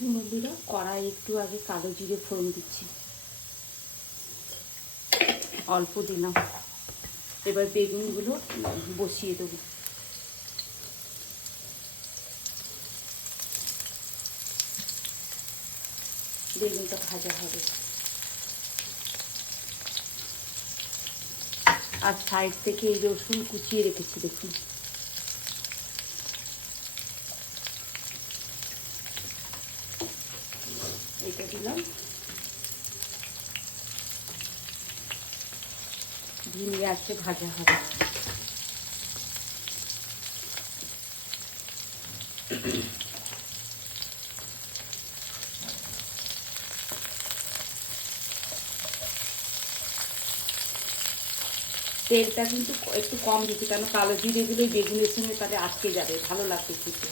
বন্ধুরা, কড়াই একটু আগে কালো জিরে ফোড়ন দিচ্ছি, অল্প দিলাম। এবার বেগুনগুলো বসিয়ে দেবো। বেগুনটা ভাজা হবে। আর সাইড থেকে এই রসুন কুচিয়ে রেখেছি, দেখুন। এটা দিলাম, ধিমে আঁচে ভাজা হবে। তেলটা কিন্তু একটু কম দিচ্ছি, কারণ কালো জিরেগুলো বেগুনের সঙ্গে তাহলে আটকে যাবে, ভালো লাগবে খেতে।